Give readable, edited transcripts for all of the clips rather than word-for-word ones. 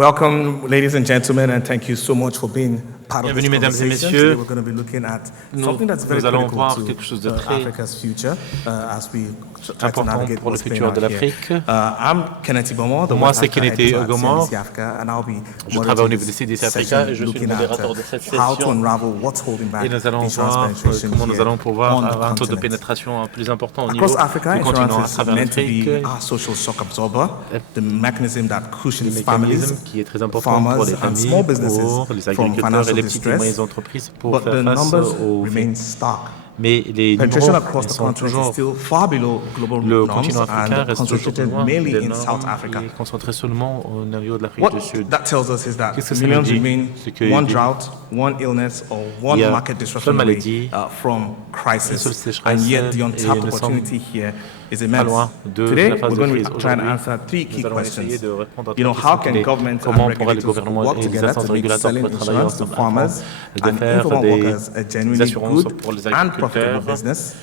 Welcome, ladies and gentlemen, and thank you so much for being part of this Bienvenue, mesdames et conversation. messieurs. Today we're going to be looking at Nous, something that's very nous allons critical voir to quelque chose de très Africa's future as we try to important navigate pour le what's playing futur out de here. l'Afrique. I'm Kenneth Ibomor, the Moi, West c'est Africa Kenneth editor at Ibomor. CNBC Africa, and I'll be Je travaille au niveau moderating de this CDC session, Africa et je suis looking at modérateur de cette how to session. unravel what's holding back Et nous allons insurance voir penetration comment nous here allons pouvoir on the avoir un taux de continent. pénétration plus important au niveau Across Africa, du continent à insurance is travers meant to l'Afrique. be our social shock absorber, the mechanism that Le cushions families, mécanisme qui est très important pour farmers, les and familles, small businesses pour les from agriculteurs et financial les petites et moyennes distress, entreprises pour but the faire face numbers aux remain stark. Mais les Penetration numéros across ils the sont continent is toujours still far below global le norms continent africain and reste toujours concentrated loin mainly des in normes South Africa. et concentré seulement au niveau de l'Afrique What du Sud. that tells us is that Qu'est-ce que ça nous millions dit? remain C'est qu'il one dit- drought, one illness, or Il one y a market seule disruption away maladie, from une crisis, seule sécheresse, and yet the et untapped nous sommes opportunity here is pas immense. loin de Today, la phase we're de going crise. to try and Aujourd'hui, answer three key nous allons essayer questions. de répondre à You know, trois how questions can clés. government and Comment pourraient les regulators gouvernements work et les together instances to make régulateurs selling pourraient travailler insurance to ensemble farmers afin de and faire informal des workers a genuinely assurances good pour les and profitable agriculteurs, business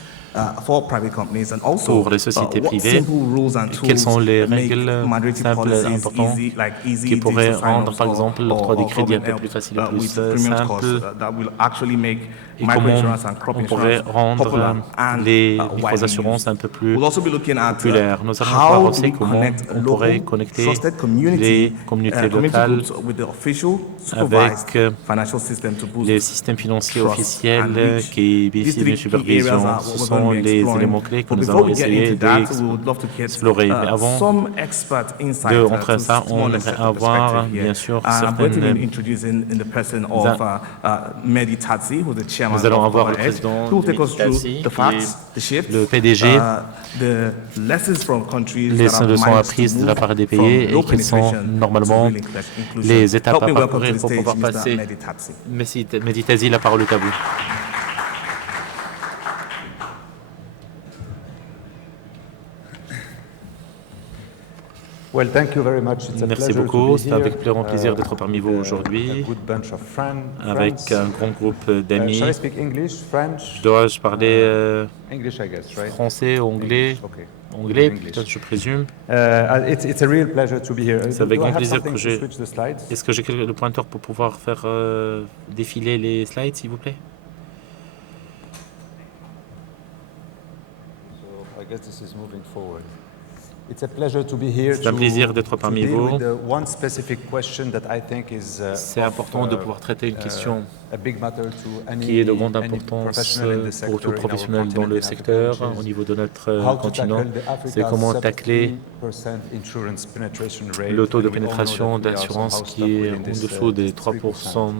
for private companies, and also pour les sociétés what privées, simple rules and quelles sont tools les make règles minority simples et policies importantes easy qui pourraient digital rendre, sign-ups par exemple, or l'octroi des crédits un government peu plus help, facile et plus with premium costs simple, that will actually make et comment microinsurance and crop on pourrait insurance rendre popular and les widely micro-assurances used. un peu plus We'll also be looking at populaires. Nous allons how voir do aussi we comment connect on pourrait local connecter trusted les communautés locales groups with the official avec supervised financial system to boost les systèmes financiers trust and officiels reach. qui These bénéficient d'une three key areas supervision. are Ce what we're sont going to be les exploring. éléments clés que But nous before allons we get essayer into that, we would love to get d'explorer. Mais avant some expert insight de rentrer à to ça, more or on less aimerait set the avoir, perspective here. bien sûr, I'm going to be certaines... introducing in the person of Mehdi Tadzi, who's the chairman Nous allons of avoir le Power Edge, président who will take us Mehdi through Tadzi, the facts, the shifts, le PDG, the lessons from countries les that have leçons managed apprises to de la move part des from pays low et quelles sont penetration normalement to real inclusion. les étapes Help à me welcome to parcourir the pour stage pouvoir Mr. passer. Mehdi Tadzi. Mehdi Tadzi, la parole est à vous. Well, thank you very much. It's a Merci pleasure beaucoup, to be c'est here, avec grand plaisir d'être parmi vous with a aujourd'hui, good bunch of avec friends. un grand groupe d'amis. Shall I speak English, French? Dois-je parler English, I guess, right? français ou anglais? Okay. Anglais, English. peut-être, je présume. It's a real pleasure to be here. C'est avec Do I grand have plaisir something que to j'ai... switch the slides? Est-ce que j'ai le pointeur pour pouvoir faire défiler les slides, s'il vous plaît? So I guess this is moving forward. It's a pleasure to be here. C'est un plaisir d'être parmi deal vous. with the one specific question that I think is C'est important de pouvoir traiter une question a big matter to any, qui est de grande any importance professional in the pour sector tout in our professionnel dans continent, le in secteur Africa, which au is niveau de notre how to continent. tackle the Africa C'est comment tacler insurance penetration rate. le taux de And we all know pénétration that we are d'assurance somehow qui stuck est within en this, dessous des this 3%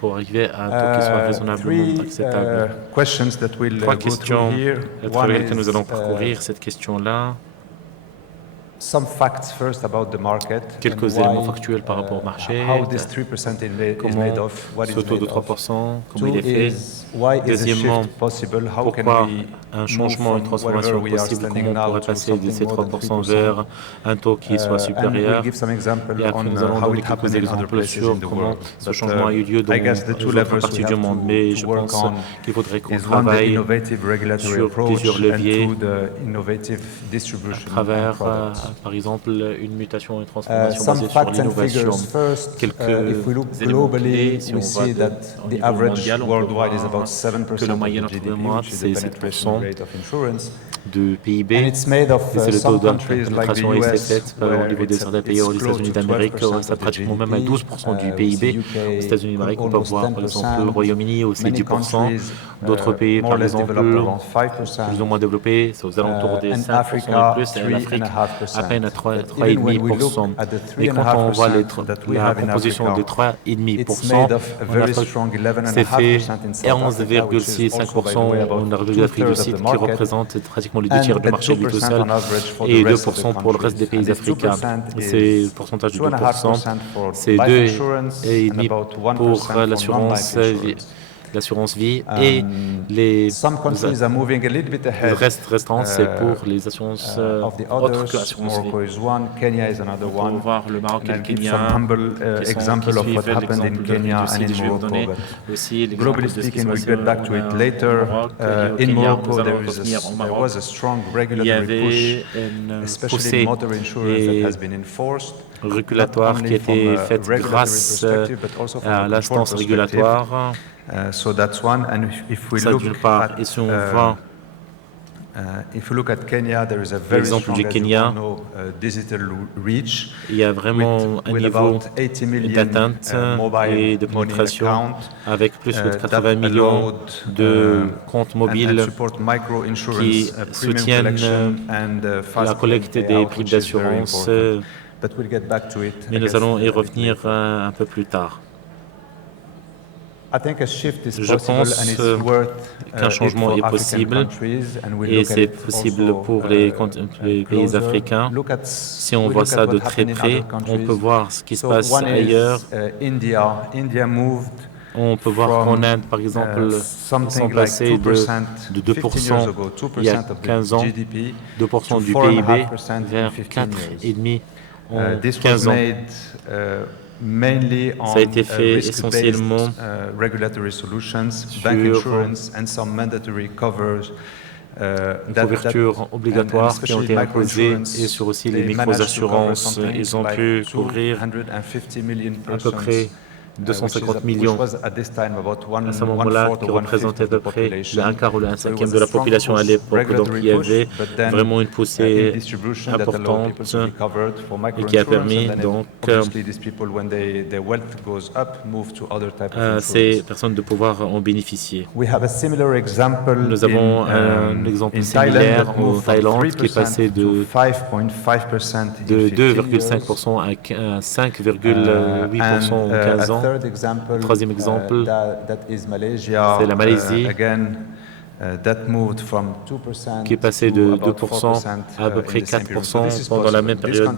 pour arriver à un taux qui soit raisonnablement acceptable. questions that we'll Trois go through questions here. à travers One lesquelles nous allons is, parcourir cette question-là. some facts first about the market. Quelques and éléments why, factuels par rapport au marché. How this 3% is Comment made of, what ce is taux de made of. 3%, comment Two il est fait. is why is a Deuxièmement, shift possible? How can pourquoi we un move changement, une from transformation wherever we are possible, standing comment on now pourrait to passer de something ces more than 3% 3%? vers un taux qui soit And supérieur. we'll give some examples Et après, on nous allons how donner it quelques happened in other exemples places sur in the comment world. ce But, changement a eu lieu dans I guess the two les autres levers we parties have du monde. Mais je work pense on qu'il faudrait qu'on is one, the travaille innovative regulatory sur approach, plusieurs leviers and two, the innovative à distribution travers, and products. par exemple, une mutation et une transformation Some basée sur facts and l'innovation. figures first. Quelques If we look éléments globally, clés, si on we va see that au the niveau average mondial, on peut worldwide is voir about 7% que le of moyen the entre GDP, mois, which is c'est the penetration 7% rate of insurance. de PIB. And it's made of Et c'est le taux some de countries like the pénétration et c'est US, peut-être au where niveau des certains pays aux États-Unis d'Amérique, ça pratiquement même à 12% du PIB. Aux États-Unis d'Amérique, on peut voir par exemple le Royaume-Uni aussi 10%. D'autres pays, par exemple, plus ou moins développés, c'est aux alentours des 5% et plus, et l'Afrique à peine à 3,5%. Mais quand on voit la composition de 3,5% en Afrique, c'est fait 11,65% en Afrique du Sud, qui représente pratiquement les 2 tiers du marché lui tout seul, et 2% pour le reste des pays africains. C'est le pourcentage de 2%, c'est 2,5% pour l'assurance l'assurance vie et les restes restants, c'est pour les assurances autres que l'assurance vie. On peut voir le Maroc et le Kenya qui suivent l'exemple de l'industrie que je vais vous donner. Aussi l'exemple de ce qui se passe au Maroc et au Kenya. Nous allons revenir au Maroc. Il y avait une poussée régulatoire qui a été faite grâce à l'instance régulatoire. Ça d'une part, et si on va l'exemple du Kenya, il y a vraiment un niveau d'atteinte et de pénétration avec plus de 80 millions de comptes mobiles qui soutiennent la collecte des primes d'assurance, mais nous allons y revenir un peu plus tard. Je pense qu'un changement est possible et c'est possible pour les pays africains. Si on voit ça de très près, on peut voir ce qui se passe ailleurs. On peut voir qu'en Inde, par exemple, ils sont passés de 2% il y a 15 ans, 2% du PIB, vers 4,5% en 15 ans. Ça a été fait essentiellement sur couvertures obligatoires qui ont été imposées et sur aussi les micro-assurances. Ils ont pu couvrir à peu près 250 millions à ce moment-là, qui représentait à peu près le 1/4 ou le 1/5 de la population à l'époque. Donc il y avait vraiment une poussée importante et qui a permis donc à ces personnes de pouvoir en bénéficier. Nous avons un exemple similaire en Thaïlande qui est passé de 2,5% à 5,8% en 15 ans. Le troisième exemple, c'est la Malaisie, qui est passé de 2% à peu près 4% pendant la même période.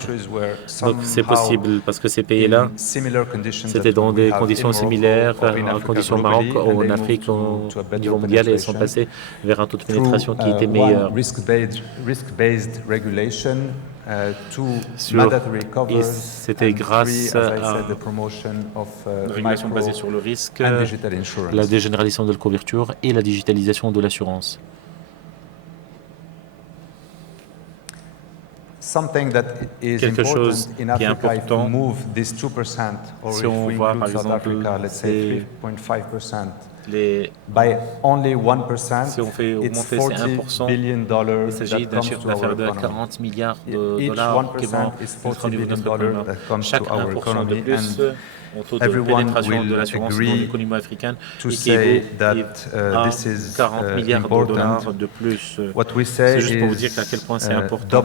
Donc c'est possible parce que ces pays-là, c'était dans des conditions similaires aux conditions au Maroc, en Afrique, au niveau mondial, et ils sont passés vers un taux de pénétration qui était meilleur. C'était grâce à une régulation basée sur le risque, la dégénéralisation de la couverture et la digitalisation de l'assurance. Quelque chose qui est important, si on voit par exemple si on fait augmenter ces 1%, il s'agit d'un chiffre d'affaires de 40 milliards de dollars qui vont être au niveau de notre économie. Chaque 1% de plus en taux de pénétration de l'assurance dans l'économie africaine équivaut à 40 milliards de dollars de plus. C'est juste pour vous dire à quel point c'est important.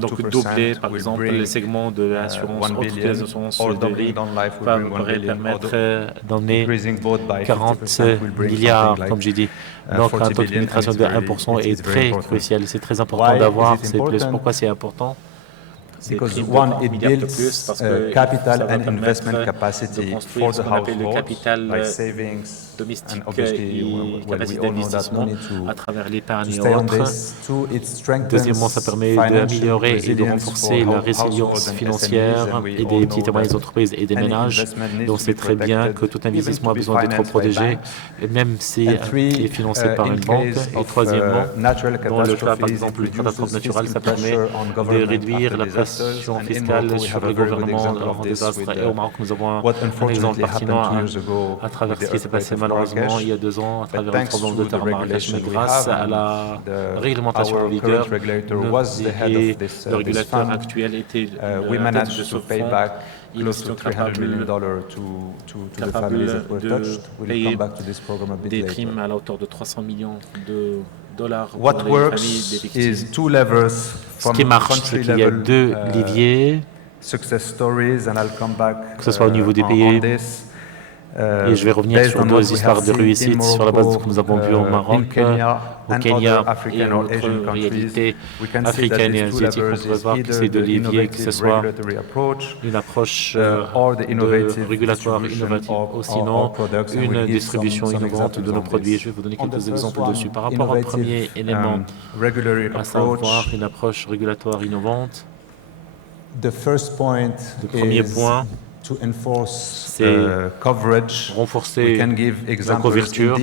Donc doubler par exemple les segments de l'assurance autre que les assurances de vie pourrait permettre d'emmener 40 milliards, comme j'ai dit. Donc un taux de pénétration de 1% est très crucial. C'est très important d'avoir. Pourquoi c'est important? Because one, it builds capital and investment capacity for the households, domestique et capacité d'investissement à travers l'épargne et autres. Deuxièmement, ça permet d'améliorer et de renforcer la résilience financière et des petites et moyennes entreprises et des ménages. Donc c'est très bien que tout investissement a besoin d'être protégé, même s'il est financé par une banque. Et troisièmement, dans le cas par exemple du catastrophe naturelle, ça permet de réduire la pression fiscale sur les gouvernements lors des désastres. Et au Maroc, nous avons un exemple pertinent à travers ce qui s'est passé malheureusement il y a 2 ans à travers le tremblement de terre Marrakech, mais grâce à la réglementation en vigueur, et le régulateur actuel était la tête de ce fonds. Ils sont capables de payer des primes à la hauteur de 300 millions de dollars pour les familles des victimes. Ce qui marche, c'est qu'il y a 2 leviers, que ce soit au niveau des pays, Et je vais revenir sur deux histoires de réussite sur la base de ce que nous avons vu au Maroc, au Kenya et en autres réalités africaines et asiatiques. On pourrait voir que ces deux leviers, que ce soit une approche régulatoire innovative ou sinon une distribution innovante de nos produits. Je vais vous donner quelques exemples dessus. Par rapport au premier élément, à savoir une approche régulatoire innovante, le premier point, c'est renforcer la couverture.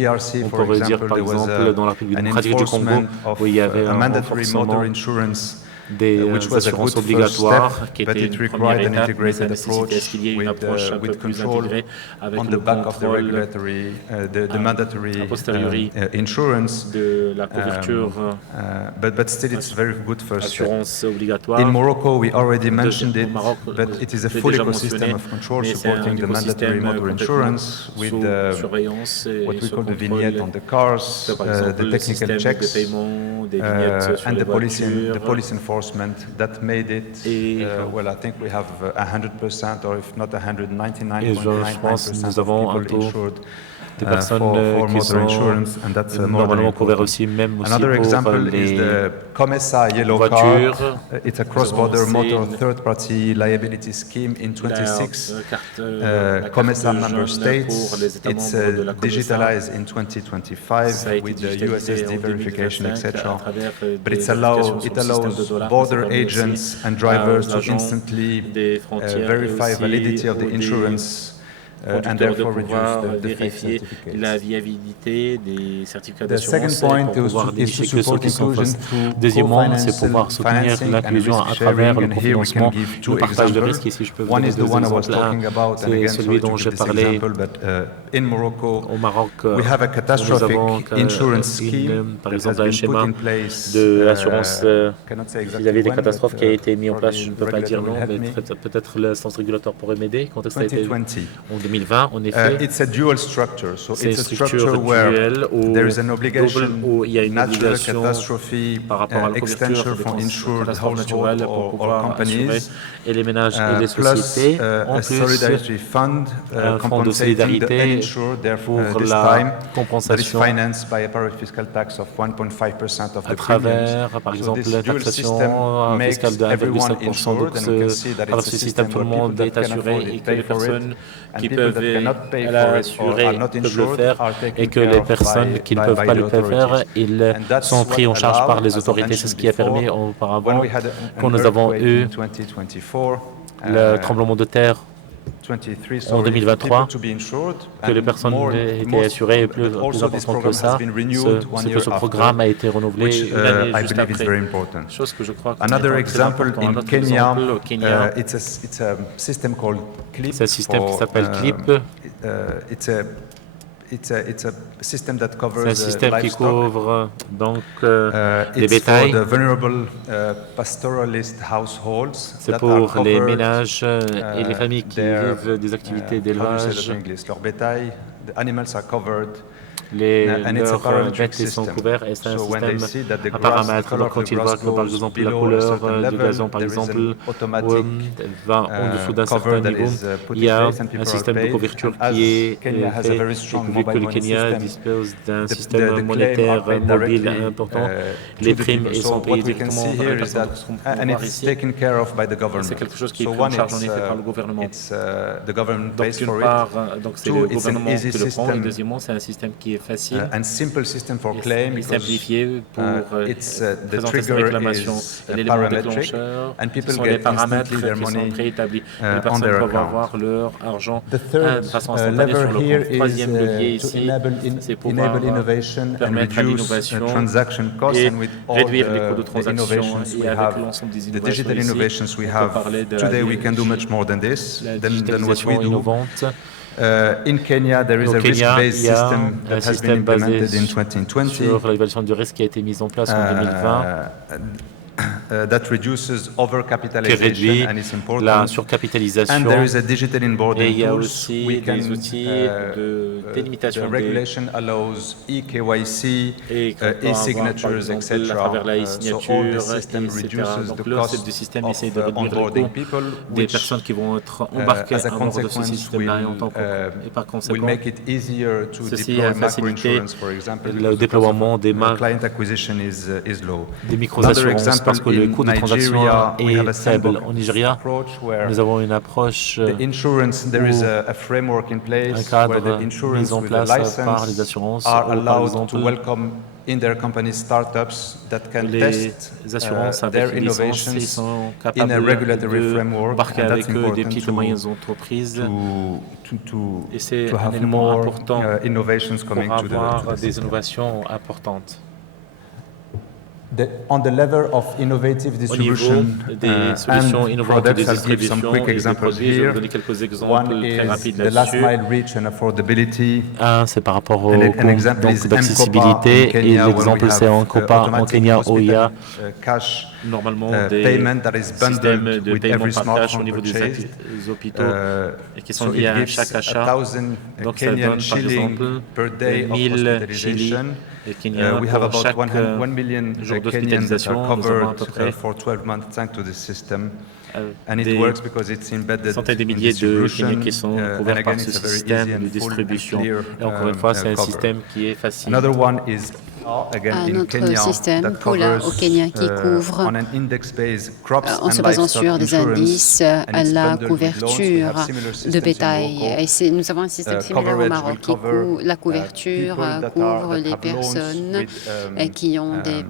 On pourrait dire par exemple dans la République démocratique du Congo où il y avait un renforcement des assurances obligatoires qui était une première étape, mais ça nécessitait est-ce qu'il y ait une approche un peu plus intégrée avec le contrôle a posteriori de la couverture assurance obligatoire. In Morocco, we already mentioned it, Maroc, but it is a full ecosystem of control supporting the mandatory motor insurance with what we call the vignette on the cars, the technical checks, and the police enforcement that made it, well, I think we have 100% or if not 199.99% insured. Des personnes qui sont normalement couvertes aussi, même aussi Another pour example les is the COMESA Yellow voitures. Card. It's a cross-border motor third-party liability scheme in 26 COMESA member states. It's digitalized in 2025 with the USSD verification, etc. But it allows border agents and drivers to instantly verify validity of the insurance. And therefore reduce the vérifier la viabilité des certificats d'assurance pour pouvoir identifier que ceux qui sont fausses. Deuxièmement, c'est pouvoir soutenir l'inclusion à travers le cofinancement, le partage de risques. Ici, je peux vous donner deux exemples. C'est celui dont j'ai parlé au Maroc. Nous avons par exemple un schéma de l'assurance. Il y avait des catastrophes qui a été mis en place. Je ne peux pas dire non, mais peut-être l'instance régulatoire pourrait m'aider. Quand est-ce que ça a été en 2020, en effet, c'est une structure duelle où il y a une obligation par rapport à la couverture des catastrophes naturelles pour pouvoir assurer et les ménages et les sociétés. En plus, un fonds de solidarité pour la compensation à travers, par exemple, la taxation fiscale de 1,5%. Donc, à travers ce système, tout le monde est assuré et que les personnes qui peuvent l'assurer peuvent le faire et que les personnes qui ne peuvent pas le faire, ils sont pris en charge par les autorités. C'est ce qui a permis auparavant, quand nous avons eu le tremblement de terre en 2023, que les personnes étaient assurées et plus important que ça, c'est que ce programme a été renouvelé une année juste après. Chose que je crois que Another example in Kenya, au Kenya, it's a system called CLIP. C'est un système qui s'appelle CLIP. C'est un système qui couvre donc les bétails. C'est pour les ménages et les familles qui vivent des activités d'élevage. Leurs bêtes sont couvertes et c'est un système à paramètres. Donc, quand ils voient que, par exemple, la couleur du gazon, par exemple, va en dessous d'un certain niveau, il y a un système de couverture qui est fait. Et vu que le Kenya dispose d'un système monétaire mobile important, les primes sont payées directement par les personnes qui seront pouvoir ici. C'est quelque chose qui est pris en charge en effet par le gouvernement. Donc, d'une part, c'est le gouvernement qui le prend, et deuxièmement, c'est un système qui est facile et simplifié pour présenter ses réclamations. L'élément déclencheur, ce sont les paramètres qui sont préétablis. Les personnes peuvent avoir leur argent de façon instantanée sur le compte. Troisième levier ici, c'est pouvoir permettre à l'innovation et réduire les coûts de transaction. Et avec l'ensemble des innovations ici, on peut parler de la digitalisation innovante. In Kenya, there is a risk-based system that has been implemented in 2020. Sur l'évaluation du risque qui a été mise en place en 2020. that reduces qui overcapitalization, réduit and it's la important. surcapitalisation. And there is a digital Et onboarding il y a tools. aussi des outils de The délimitation regulation allows e-KYC, et qu'on peut avoir, par e-signatures, exemple, etc. à travers la So all e-signature, the system etc. reduces Donc the le cost du système of essaie de réduire le onboarding coût people, des which personnes qui vont être embarquées as a à bord de ce consequence système-là. Et par will conséquent, make it easier to ceci deploy a facilité microinsurance, for example, le because the cost déploiement of des client acquisition is low. des micro-assurances parce que le coût de transaction est faible. Au Nigeria, nous avons une approche, The insurance, there is a framework in un place cadre where the mis insurance en with the place par les license assurances, are par allowed to exemple, welcome in their company startups that can les test assurances their avec les licences, ils innovations sont in capables a regulatory framework, d'embarquer and avec that's eux des important petites et moyennes entreprises. Et c'est to un have élément more important innovations pour coming to avoir the des system. innovations importantes. On the level of innovative Au niveau distribution des solutions and innovantes de products, I'll give some distribution quick et des examples produits, je vais here. vous donner quelques exemples One très is rapides the last là-dessus. mile reach and affordability. Un, c'est par rapport au An compte example is donc d'accessibilité, M-Kopa in et Kenya, where we l'exemple c'est have en Copa en automatic Kenya où il y a hospital, cash normalement des payment that is systèmes bundled de with paiement every par cash au smartphone niveau des purchased. hôpitaux et qui sont So liés it à gives chaque achat. 1,000 Donc ça donne Kenyan par shilling exemple per day of 1000 shillings hospitalization. kenyans We have pour about chaque 1 million jour Kenyans that d'hospitalisation. are Nous avons à peu covered près for 12 months thanks to this system. And it des works because it's embedded centaines de in milliers de distribution. Kenyans qui sont And couverts par again, ce it's a very easy système de and full and distribution. clear Et encore une fois, c'est un cover. système qui est facile. Another one is again Un in autre Kenya système, that Pola covers au Kenya, qui couvre, on an index-based crops en se and basant livestock sur des insurance, indices, and it's la bundled with loans. We couverture have similar de systems in bétail. Morocco. Et nous avons un système similaire au Coverage Maroc will qui cover la couverture people couvre that les have loans personnes with, qui ont des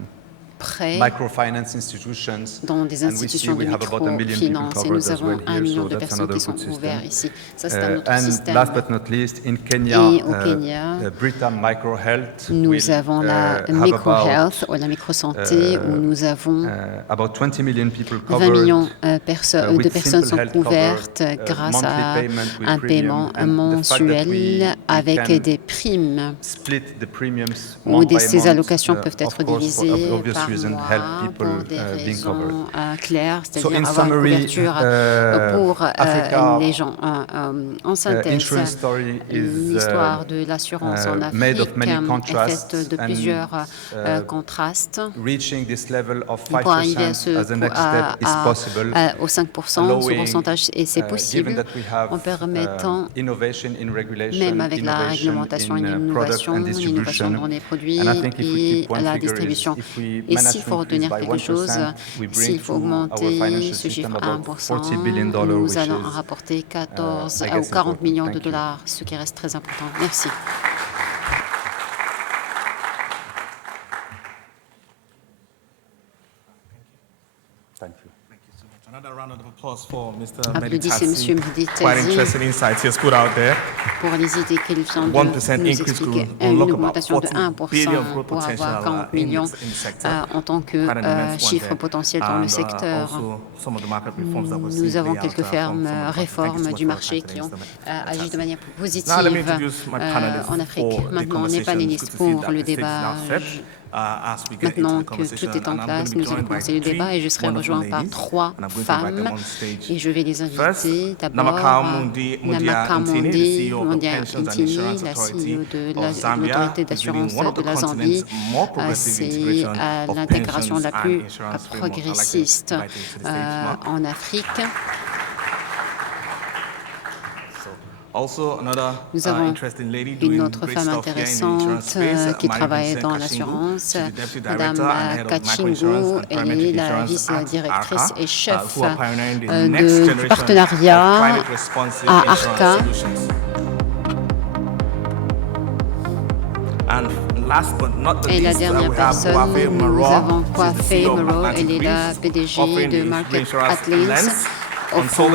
prêts microfinance institutions, dans des and we see institutions de we have about 1 million people microfinance. Et covered nous as well avons 1 here, million so de that's personnes another qui sont good system. couvertes ici. Ça, c'est un autre And système. last but not least, in Kenya, Et au Kenya, Britam Microhealth nous will, avons la have microhealth ou la microsanté où nous avons about 20 million people 20 covered, millions de personnes with sont simple health couvertes cover, grâce monthly à payment with un premium, paiement and the fact that mensuel avec can des primes split the premiums où month by ces month, allocations peuvent of être course, for divisées obvious par reason, mois help people pour des being covered. raisons claires, So c'est-à-dire in avoir une summary, couverture pour Africa, les gens. En synthèse, insurance story is l'histoire de l'assurance en made of Afrique many est contrasts faite de and, plusieurs contrastes. reaching this level of Pour arriver à 5% as a next step is possible, au 5%, ce pourcentage, et c'est given possible that we have en permettant, innovation in regulation, même avec la innovation réglementation et in product l'innovation, and l'innovation distribution. dans les produits And I think if we et keep one la figure is distribution. if we Et manage s'il to faut increase retenir by quelque chose, 1%, we bring s'il faut to our augmenter financial ce chiffre system à about 1%, $40 billion, nous which allons is, rapporter 14 I ou guess 40 important. millions de Thank you. dollars, ce qui reste très important. Merci. Thank you. Another round of applause for Mr. Applaudissez Monsieur Quite Meditazi interesting insights he has put out there. pour les idées qu'il vient de 1% nous increase expliquer. will Une look about augmentation de 40 billion 1% growth pour avoir potential 40 in millions the sector. en tant que Quite an immense one chiffre there. potentiel dans le And, secteur. also some of the market reforms that we're seeing Nous avons play out, quelques from some of the countries. Thank you réformes so much du for marché that, qui ont Mr. agi de manière positive Now let me introduce my panelists en Afrique. for the Maintenant, on est conversation. It's panélistes good to see pour that le the stage is débat. now set. As we get into Maintenant the que conversation, tout est en and I'm place, going to be nous allons joined by commencer le débat et je serai wonderful rejoint par ladies, 3 and I'm going to invite them femmes on stage. et je vais les First, inviter d'abord Namaka Mundia Ntini, the CEO of the Mundia Pensions and Ntini, Insurance la Authority CEO de of Zambia, l'autorité who's leading d'assurance one of de the la Zambie. continent's more progressive C'est integration of l'intégration pensions la and plus insurance framework. I'd like to progressiste invite you to the stage, Mark. en Afrique. Also, another Nous avons interesting lady une doing autre great femme stuff here in the intéressante insurance space, qui Marie travaille Vincent dans Kachingu. l'assurance, She's the Deputy Madame Director and Head of Microinsurance Kachingu, and elle Parametric est la Insurance at vice-directrice ARCA, et chef who are pioneering the next du generation of partenariat climate responsive à insurance ARCA. solutions. And last but not the Et la least, dernière we have personne, Kwafe nous Maro. She's avons the Kwafe CEO of Maro, Atlantic elle est la Greens, PDG offering de the Market reinsurance Atlantis, lens, offrant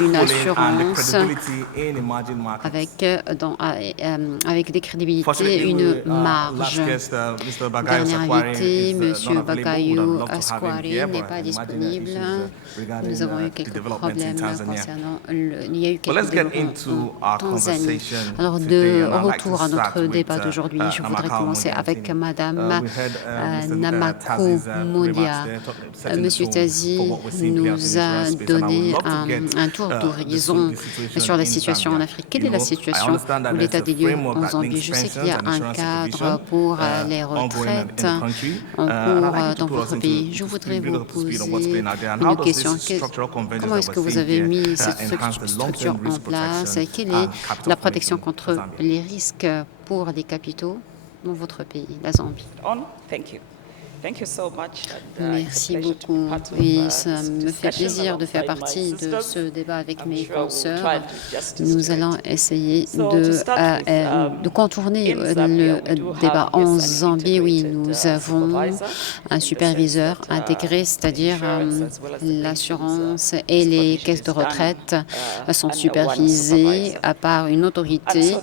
une assurance avec des crédibilités, une marge. Dernier invité, M. Bakayou Askwari, n'est pas disponible. Nous avons eu quelques problèmes concernant il y a eu quelques développements en Tanzanie. Alors, de retour à notre débat d'aujourd'hui, je voudrais commencer avec Madame Namako Mondia. Monsieur Tazi nous a donné un tour d'horizon sur la situation en Afrique. Quelle est la situation ou l'état des lieux en Zambie? Je sais qu'il y a un cadre pour les retraites en cours dans votre pays. Je voudrais vous poser une question. Comment est-ce que vous avez mis cette structure en place? Quelle est la protection contre les risques pour les capitaux dans votre pays, la Zambie? Merci beaucoup. Oui, ça me fait plaisir de faire partie de ce débat avec mes consoeurs. Nous allons essayer de contourner le débat en Zambie. Oui, nous avons un superviseur intégré, c'est-à-dire l'assurance et les caisses de retraite sont supervisées par une autorité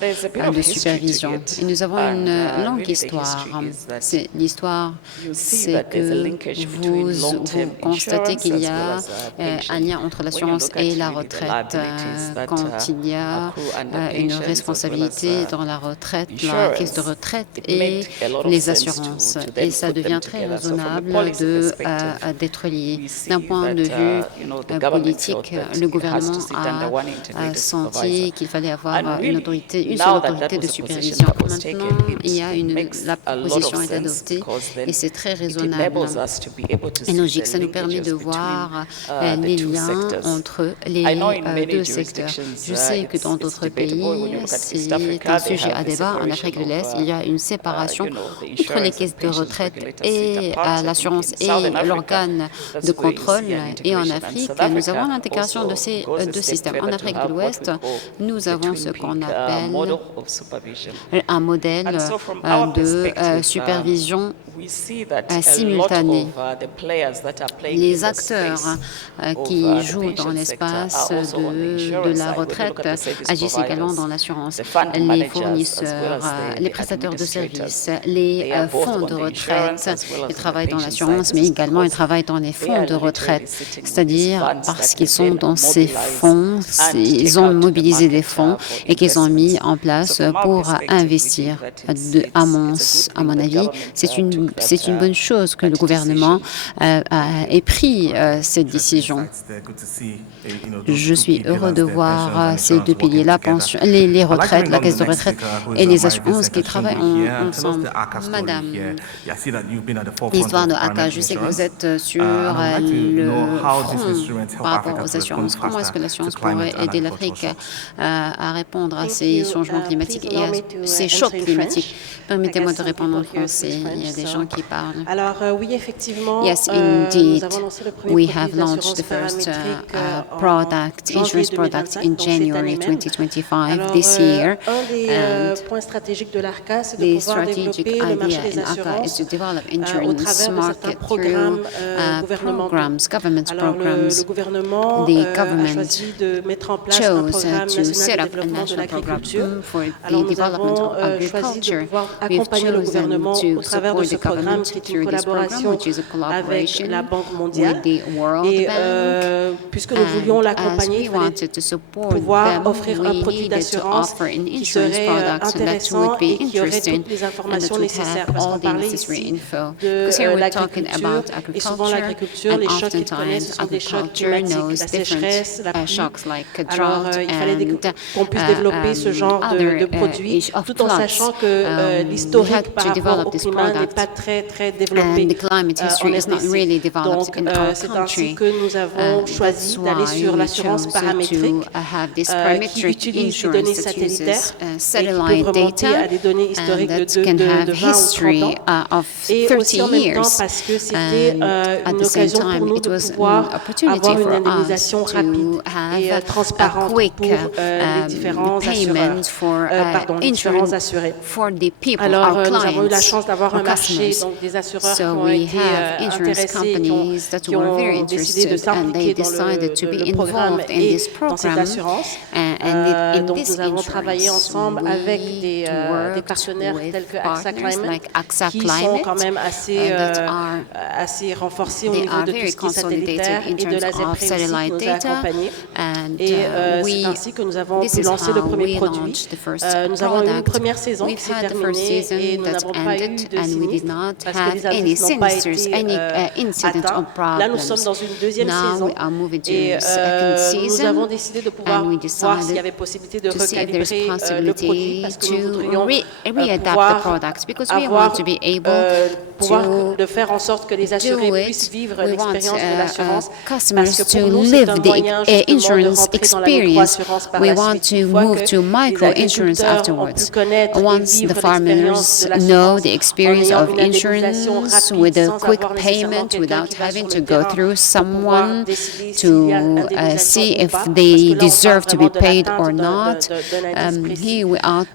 de supervision. Et nous avons une longue histoire. C'est l'histoire. C'est que vous constatez qu'il y a un lien entre l'assurance et la retraite. Quand il y a une responsabilité dans la retraite, la caisse de retraite et les assurances. Et ça devient très raisonnable d'être lié. D'un point de vue politique, le gouvernement a senti qu'il fallait avoir une seule autorité de supervision. Maintenant, la proposition est adoptée et c'est très raisonnable et logique. Ça nous permet de voir les liens entre les deux secteurs. Je sais que dans d'autres pays, c'est un sujet à débat. En Afrique de l'Est, il y a une séparation entre les caisses de retraite et l'assurance et l'organe de contrôle. Et en Afrique, nous avons l'intégration de ces deux systèmes. En Afrique de l'Ouest, nous avons ce qu'on appelle un modèle de supervision simultanée. Les acteurs qui jouent dans l'espace de la retraite agissent également dans l'assurance. Les fournisseurs, les prestataires de services, les fonds de retraite, ils travaillent dans l'assurance, mais également ils travaillent dans les fonds de retraite. C'est-à-dire parce qu'ils sont dans ces fonds, ils ont mobilisé des fonds et qu'ils ont mis en place pour investir. À mon avis, c'est une bonne chose que le gouvernement ait pris cette décision. Je suis heureux de voir ces deux piliers-là, les retraites, la caisse de retraite et les assurances qui travaillent ensemble. Madame, l'histoire de ACA, je sais que vous êtes sur le front par rapport aux assurances. Comment est-ce que l'assurance pourrait aider l'Afrique à répondre à ces changements climatiques et à ces chocs climatiques? Permettez-moi de répondre en français. Il y a des gens qui parlent. Alors, oui, effectivement, yes, indeed, nous avons lancé le premier we produit have launched the d'assurance first paramétrique insurance product in January 2025 this year. Un des points stratégiques de l'ARCA, c'est de The pouvoir strategic développer le marché idea des in ACA is assurances to develop au insurance travers de certains market programmes through gouvernementaux. government Alors, programs. le gouvernement The a government choisi de mettre en place un chose programme to national set de up a développement de national l'agriculture. program for Alors, the nous development avons of choisi de agriculture. pouvoir We've accompagner le chosen gouvernement to au travers de support ce the programme government qui est une through this program, collaboration which is a avec collaboration la Banque mondiale. with the World Et Bank. puisque nous voulions And l'accompagner, as il we fallait wanted to support pouvoir them, offrir un we produit needed to d'assurance offer an qui insurance serait product that intéressant would be et qui aurait interesting toutes les and informations that would nécessaires. have Parce qu'on all the parlait necessary ici info. de Because here we're talking l'agriculture, about et souvent agriculture, l'agriculture, and les chocs qu'ils connaissent, ce oftentimes sont des chocs agriculture climatiques, knows la sécheresse, la different pluie. shocks like Alors, drought il fallait and qu'on puisse développer ce genre de produits, tout en sachant que l'historique par rapport au climat n'est pas très développé and the climate history is not RDC. really developed Donc, in our c'est country. ainsi que nous avons choisi d'aller sur l'assurance paramétrique qui utilise des données satellitaires et qui peut remonter à des données historiques de 20 ou 30 ans. Et aussi en même temps parce que c'était une occasion pour nous de pouvoir avoir une indemnisation rapide et transparente pour les différents assureurs, différents assurés. Alors, nous avons eu la chance d'avoir un marché donc, des assurances assureurs qui ont été intéressés et qui ont décidé de s'impliquer dans le programme et dans cette assurance. Donc nous avons travaillé ensemble avec des partenaires tels que AXA Climate, qui sont quand même assez renforcés au niveau de tout ce qui est satellitaire et de la ZEPRE aussi, qui nous a accompagnés. Et c'est ainsi que nous avons pu lancer le premier produit. Nous avons eu une première saison qui s'est terminée et nous n'avons pas eu de sinistre parce que les indices n'ont pas été atteints. Là, nous sommes dans une deuxième saison et nous avons décidé de pouvoir voir s'il y avait possibilité de recalibrer le produit parce que nous voudrions pouvoir de faire en sorte que les assurés puissent vivre l'expérience de l'assurance parce que pour nous, c'est un moyen justement de rentrer dans la micro-assurance par la suite. Une fois que les agriculteurs ont pu connaître et vivre l'expérience de l'assurance en ayant une indemnisation rapide sans avoir nécessairement quelqu'un qui va sur le terrain pour pouvoir décider s'il y a indemnisation ou pas, they parce que là, deserve to be paid or not. Here we have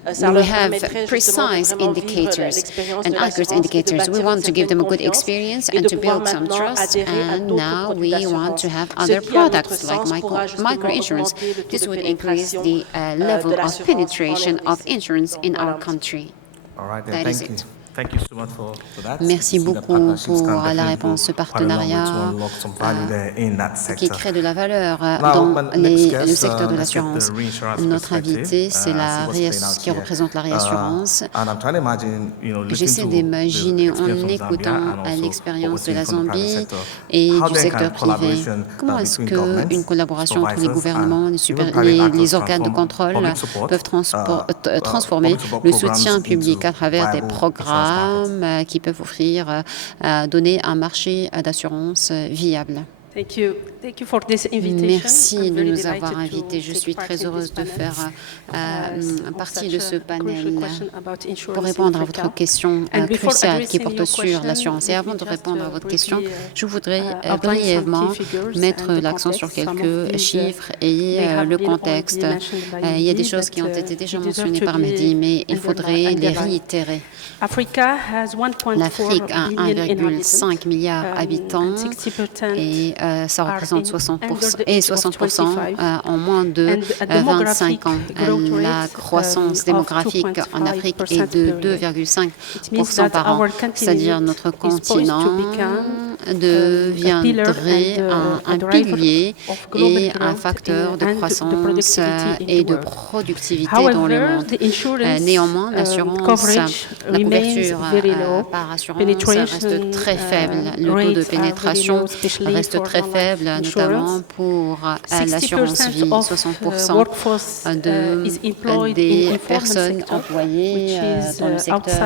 precise indicators and accurate indicators. We want to give them a good experience and to build some trust. And now we want to have other products like microinsurance. This would increase the level of penetration of insurance in our country. All right, That is it. Thank you so much for that. Merci beaucoup pour la réponse, ce partenariat qui crée de la valeur dans le secteur de l'assurance. Notre invité, c'est qui représente la réassurance. J'essaie d'imaginer en écoutant l'expérience de la Zambie et du secteur privé. Comment est-ce qu'une collaboration entre les gouvernements, les organes de contrôle peuvent transformer le soutien public à travers des programmes qui peuvent donner un marché d'assurance viable? Merci de nous avoir invités. Je suis très heureuse de faire partie de ce panel pour répondre à votre question cruciale qui porte sur l'assurance. Et avant de répondre à votre question, je voudrais brièvement mettre l'accent sur quelques chiffres et le contexte. Il y a des choses qui ont été déjà mentionnées par Mehdi, mais il faudrait les réitérer. L'Afrique a 1,5 milliard d'habitants et ça représente 60% en moins de 25 ans. La croissance démographique en Afrique est de 2,5% par an, c'est-à-dire notre continent deviendrait un pilier et un facteur de croissance et de productivité dans le monde. Néanmoins, l'assurance, la couverture par assurance reste très faible. Le taux de pénétration reste très faible, notamment pour l'assurance vie. 60% des personnes employées dans le secteur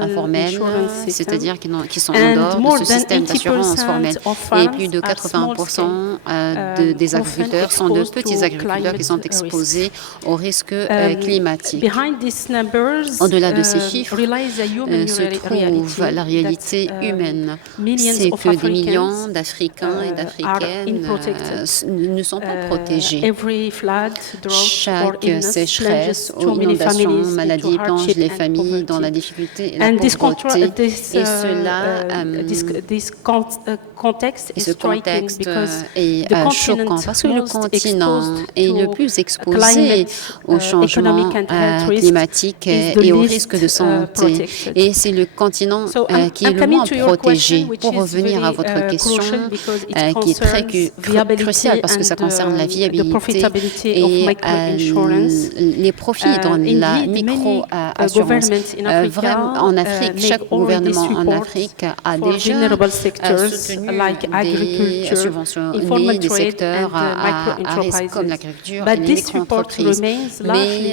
informel, c'est-à-dire qui sont en dehors de ce système d'assurance formel. Et plus de 80% des agriculteurs sont de petits agriculteurs qui sont exposés aux risques climatiques. Au-delà de ces chiffres, se trouve la réalité humaine. C'est que des millions d'Africains et d'Africaines ne sont pas protégés. Chaque sécheresse ou inondation, maladie plonge les familles dans la difficulté et la pauvreté. Et ce contexte est choquant parce que le continent est le plus exposé au changement climatique et aux risques de santé. Et c'est le continent qui est le moins protégé. Pour revenir à votre question, qui est très cruciale parce que ça concerne la viabilité et les profits dans la micro-assurance. Vraiment, en Afrique, chaque gouvernement en Afrique a déjà soutenu des subventionné des secteurs à risque comme l'agriculture et les micro-entreprises. Mais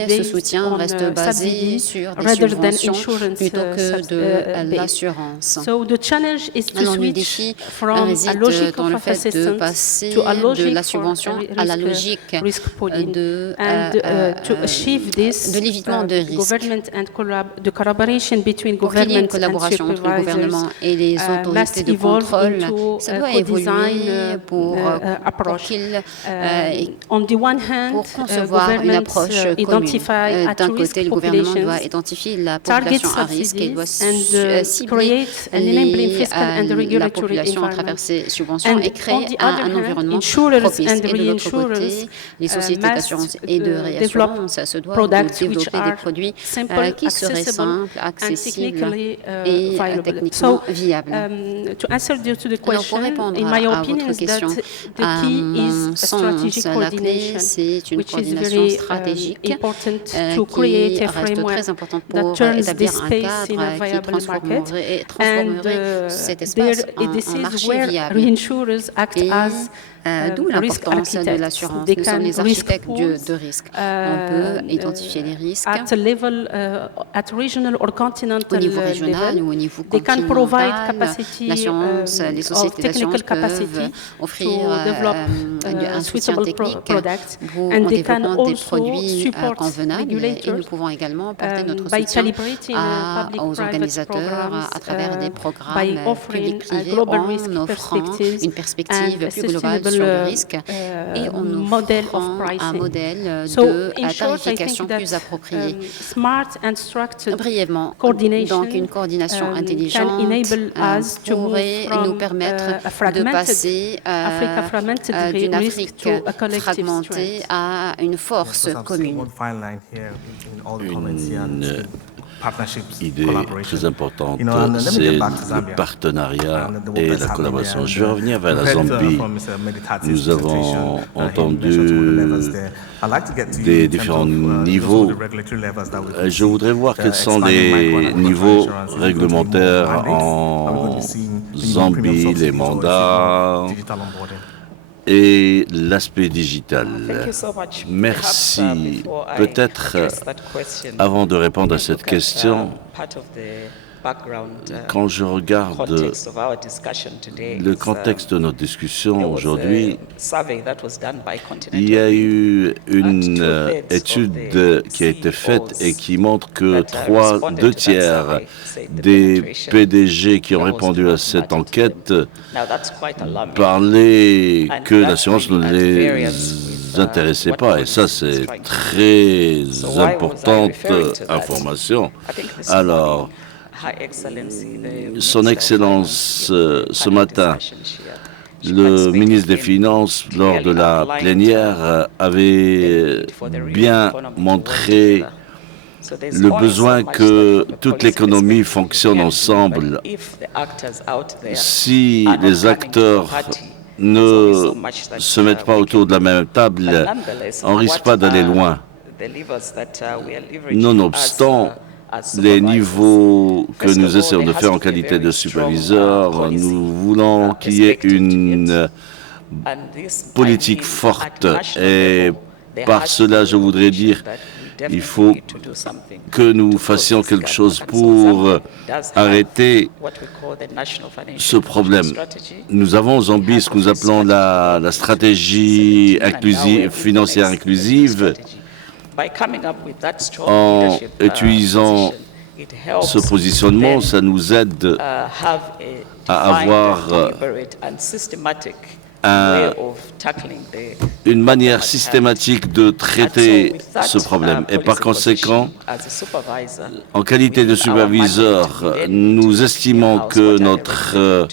ce soutien reste basé sur des subventions plutôt que de l'assurance. Alors le défi réside dans le fait de passer de la subvention à la logique de l'évitement de risque. Pour qu'il y ait une collaboration entre le gouvernement et les autorités de contrôle, ça doit évoluer pour pour concevoir une approche commune. D'un côté, le gouvernement doit identifier la population à risque et doit cibler la population à travers ses subventions et créer un environnement propice. Et de l'autre côté, les sociétés d'assurance et de réassurance se doivent développer des produits qui seraient simples, accessibles et techniquement viables. Alors, pour répondre à votre question, à mon sens, la clé, c'est une coordination stratégique qui reste très importante pour établir un cadre qui transformerait cet espace en marché viable. D'où l'importance de l'assurance. Nous sommes les architectes de risque. On peut identifier les risques au niveau régional ou au niveau continental. L'assurance, les sociétés d'assurance peuvent offrir un soutien technique en développant des produits convenables et nous pouvons également porter notre soutien aux organisateurs à travers des programmes publics-privés en offrant une perspective plus globale sur le risque et en offrant un modèle de tarification plus approprié. Brièvement, donc une coordination intelligente pourrait nous permettre de passer d'une Afrique fragmentée à une force commune. Une idée très importante, c'est le partenariat et la collaboration. Je vais revenir vers la Zambie. Nous avons entendu des différents niveaux. Je voudrais voir quels sont les niveaux réglementaires en Zambie, les mandats et l'aspect digital. Merci. Peut-être, avant de répondre à cette question, quand je regarde le contexte de notre discussion aujourd'hui, il y a eu une étude qui a été faite et qui montre que 2 tiers des PDG qui ont répondu à cette enquête parlaient que l'assurance ne les intéressait pas. Et ça, c'est très importante information. Alors, Son Excellence, ce matin, le ministre des Finances, lors de la plénière, avait bien montré le besoin que toute l'économie fonctionne ensemble. Si les acteurs ne se mettent pas autour de la même table, on ne risque pas d'aller loin. Nonobstant les niveaux que nous essayons de faire en qualité de superviseur, nous voulons qu'il y ait une politique forte. Et par cela, je voudrais dire, il faut que nous fassions quelque chose pour arrêter ce problème. Nous avons en Zambie ce que nous appelons la stratégie financière inclusive. En utilisant ce positionnement, ça nous aide à avoir une manière systématique de traiter ce problème. Et par conséquent, en qualité de superviseur, nous estimons que notre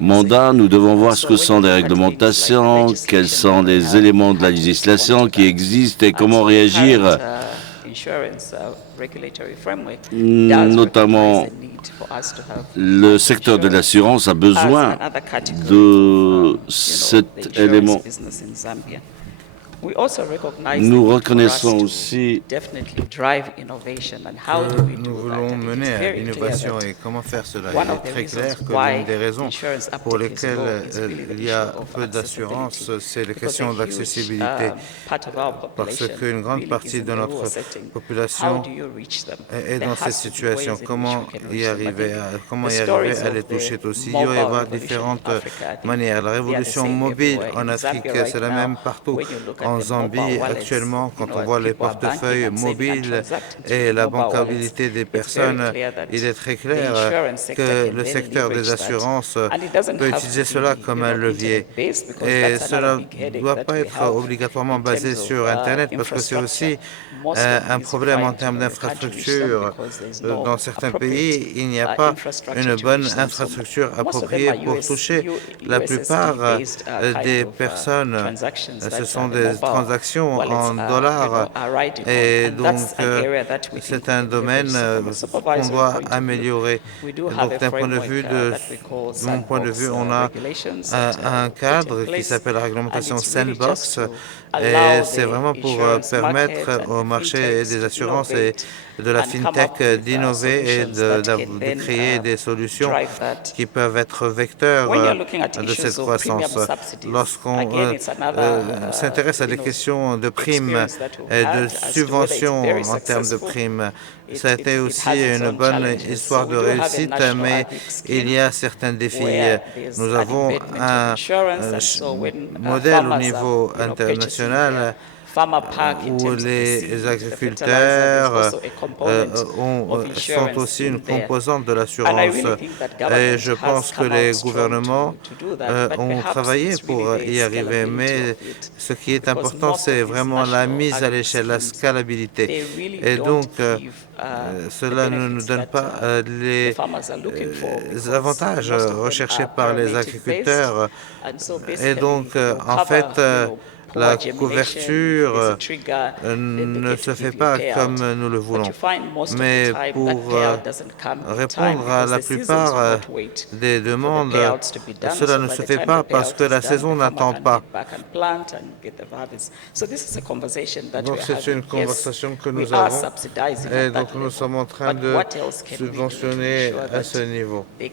mandat, nous devons voir ce que sont les réglementations, quels sont les éléments de la législation qui existent et comment réagir, notamment le secteur de l'assurance a besoin de cet élément. Nous reconnaissons aussi que nous voulons mener à l'innovation et comment faire cela. Il est très clair que l'une des raisons pour lesquelles il y a peu d'assurance, c'est la question d'accessibilité, parce qu'une grande partie de notre population est dans cette situation. Comment y arriver à les toucher aussi? Il doit y avoir différentes manières. La révolution mobile en Afrique, c'est la même partout. En Zambie, actuellement, quand on voit les portefeuilles mobiles et la bancabilité des personnes, il est très clair que le secteur des assurances peut utiliser cela comme un levier. Et cela ne doit pas être obligatoirement basé sur Internet parce que c'est aussi un problème en termes d'infrastructure. Dans certains pays, il n'y a pas une bonne infrastructure appropriée pour toucher. La plupart des personnes, ce sont des transactions en dollars et donc c'est un domaine qu'on doit améliorer. Donc d'un point de vue de mon point de vue, on a un cadre qui s'appelle la réglementation Sandbox et c'est vraiment pour permettre au marché des assurances et de la FinTech d'innover et de créer des solutions qui peuvent être vecteurs de cette croissance. Lorsqu'on s'intéresse à des questions de primes et de subventions en termes de primes, ça a été aussi une bonne histoire de réussite, mais il y a certains défis. Nous avons un modèle au niveau international où les agriculteurs sont aussi une composante de l'assurance. Et je pense que les gouvernements ont travaillé pour y arriver, mais ce qui est important, c'est vraiment la mise à l'échelle, la scalabilité. Et donc, cela ne nous donne pas les avantages recherchés par les agriculteurs. Et donc, en fait, la couverture ne se fait pas comme nous le voulons. Mais pour répondre à la plupart des demandes, cela ne se fait pas parce que la saison n'attend pas. Donc c'est une conversation que nous avons et donc nous sommes en train de subventionner à ce niveau. Et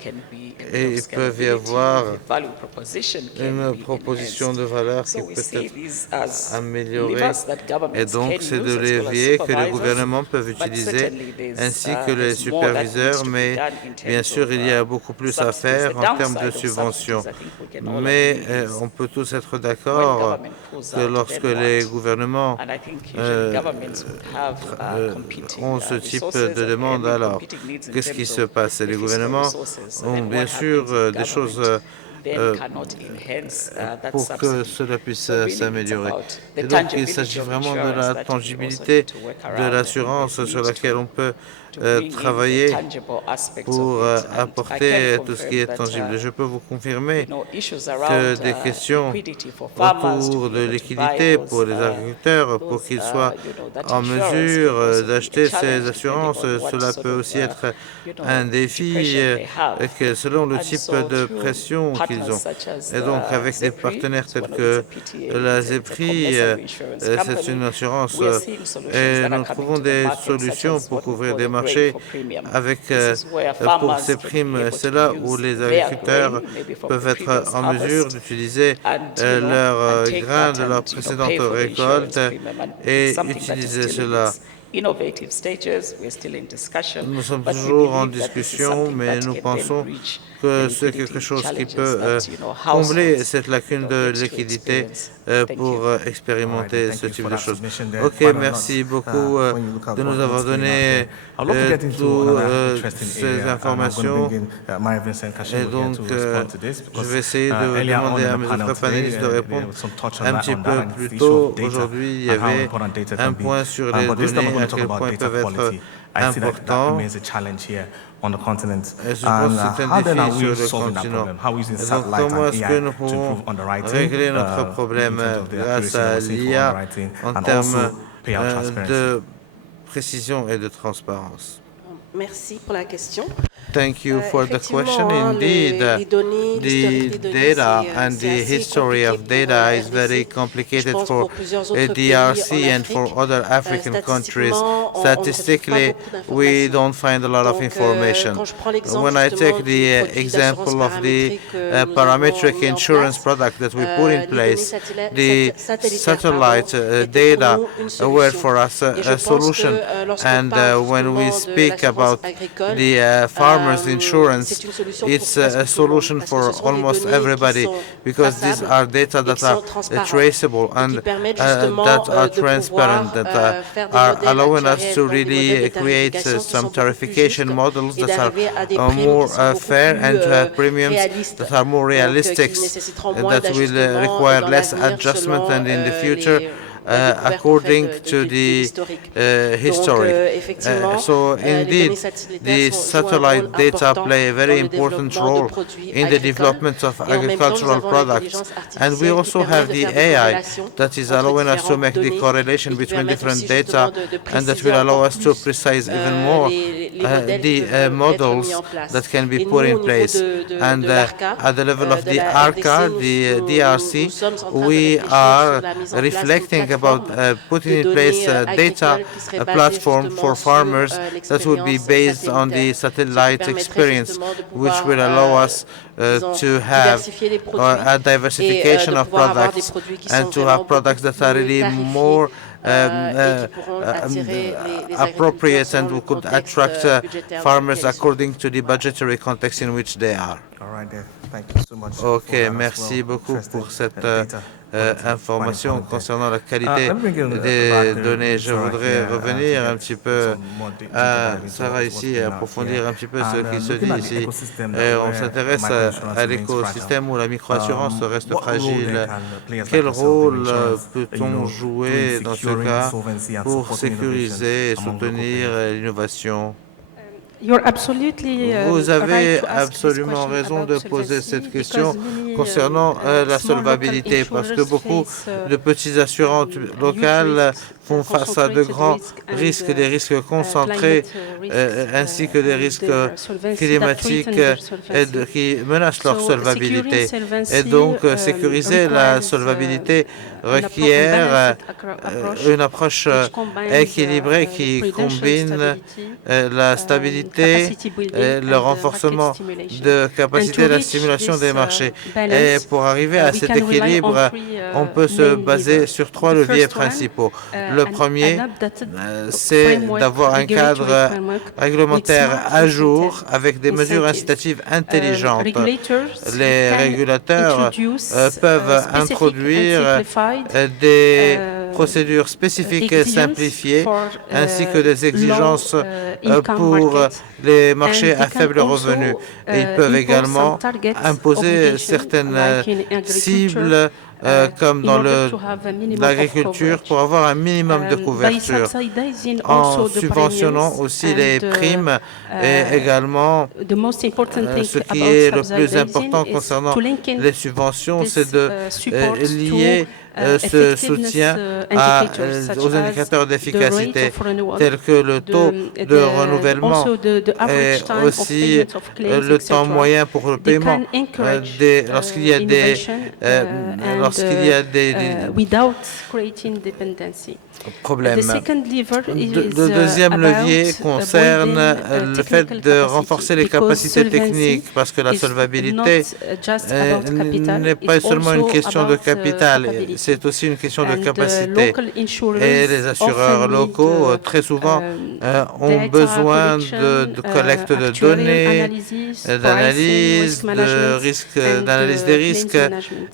il peut y avoir une proposition de valeur qui peut être améliorée. Et donc, c'est de leviers que les gouvernements peuvent utiliser, ainsi que les superviseurs. Mais bien sûr, il y a beaucoup plus à faire en termes de subventions. Mais on peut tous être d'accord que lorsque les gouvernements ont ce type de demande, alors qu'est-ce qui se passe? Les gouvernements ont bien sûr des choses pour que cela puisse s'améliorer. Et donc, il s'agit vraiment de la tangibilité de l'assurance sur laquelle on peut travailler pour apporter tout ce qui est tangible. Je peux vous confirmer que des questions autour de liquidité pour les agriculteurs, pour qu'ils soient en mesure d'acheter ces assurances, cela peut aussi être un défi selon le type de pression qu'ils ont. Et donc, avec des partenaires tels que la ZEPRI, c'est une assurance, et nous trouvons des solutions pour couvrir des marchés avec pour ces primes. C'est là où les agriculteurs peuvent être en mesure d'utiliser leurs grains de leur précédente récolte et utiliser cela. Nous sommes toujours en discussion, mais nous pensons que c'est quelque chose qui peut combler cette lacune de liquidité pour expérimenter ce type de choses. Ok, merci beaucoup de nous avoir donné toutes ces informations. Et donc, je vais essayer de demander à mes autres panélistes de répondre un petit peu plus tôt. Aujourd'hui, il y avait un point sur les données, à quel point ils peuvent être importants. Et je pense que c'est un défi sur le continent. Et donc, comment est-ce que nous pouvons régler notre problème grâce à l'IA en termes de précision et de transparence? Merci pour la question. Thank you for the question. Indeed, the data and the history of data is very complicated for DRC and for other African countries. Statistically, we don't find a lot of information. When I take the example of the parametric insurance product that we put in place, the satellite data were for us a solution. And when we speak about the farm farmers insurance, it's a solution for almost everybody because these are data that are traceable and that are transparent, that are allowing us to really create some tarification models that are more fair and to have premiums that are more realistic, that will require less adjustment and in the future according to the history. So indeed, the satellite data play a very important role in the development of agricultural products. And we also have the AI that is allowing us to make the correlation between different data and that will allow us to precise even more the models that can be put in place. And at the level of the ARCA, the DRC, we are reflecting about putting in place a data platform for farmers that would be based on the satellite experience, which will allow us to have a diversification of products and to have products that are really more appropriate and who could attract farmers according to the budgetary context in which they are. Ok, merci beaucoup pour cette information concernant la qualité des données. Je voudrais revenir un petit peu à Sarah ici et approfondir un petit peu ce qui se dit ici. On s'intéresse à l'écosystème où la microassurance reste fragile. Quel rôle peut-on jouer dans ce cas pour sécuriser et soutenir l'innovation? Vous avez absolument raison de poser cette question concernant la solvabilité, parce que beaucoup de petites assurances locales font face à de grands risques, des risques concentrés, ainsi que des risques climatiques qui menacent leur solvabilité. Et donc, sécuriser la solvabilité requiert une approche équilibrée qui combine la stabilité, le renforcement de capacité et la stimulation des marchés. Et pour arriver à cet équilibre, on peut se baser sur 3 leviers principaux. Le premier, c'est d'avoir un cadre réglementaire à jour avec des mesures incitatives intelligentes. Les régulateurs peuvent introduire des procédures spécifiques et simplifiées, ainsi que des exigences pour les marchés à faible revenu. Et ils peuvent également imposer certaines cibles comme dans l'agriculture, pour avoir un minimum de couverture, en subventionnant aussi les primes et également ce qui est le plus important concernant les subventions, c'est de lier ce soutien aux indicateurs d'efficacité tels que le taux de renouvellement et aussi le temps moyen pour le paiement lorsqu'il y a des problèmes. Le deuxième levier concerne le fait de renforcer les capacités techniques, parce que la solvabilité n'est pas seulement une question de capital, c'est aussi une question de capacité. Et les assureurs locaux, très souvent, ont besoin de collecte de données, d'analyse d'analyse des risques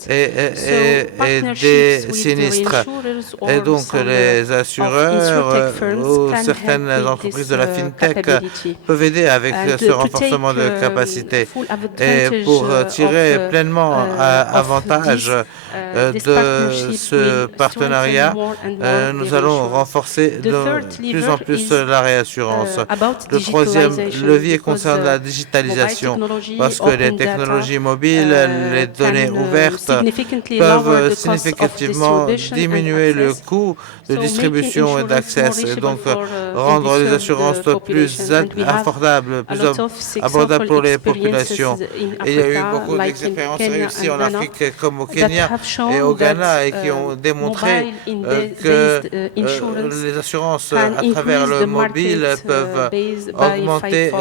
et des sinistres. Et donc, les assureurs ou certaines entreprises de la FinTech peuvent aider avec ce renforcement de capacité. Et pour tirer pleinement avantage de ce partenariat, nous allons renforcer de plus en plus la réassurance. Le troisième levier concerne la digitalisation, parce que les technologies mobiles, les données ouvertes peuvent significativement diminuer le coût de distribution et d'accès, et donc rendre les assurances plus abordables pour les populations. Et il y a eu beaucoup d'expériences réussies en Afrique comme au Kenya et au Ghana, et qui ont démontré que les assurances à travers le mobile peuvent augmenter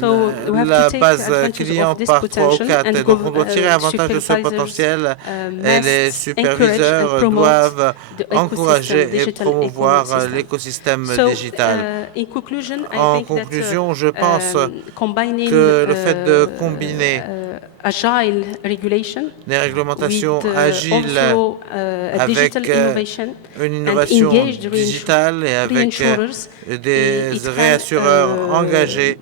la base client par 3 ou 4. Et donc on doit tirer avantage de ce potentiel et les superviseurs doivent encourager et promouvoir l'écosystème digital. En conclusion, je pense que le fait de combiner des réglementations agiles avec une innovation digitale et avec des réassureurs engagés,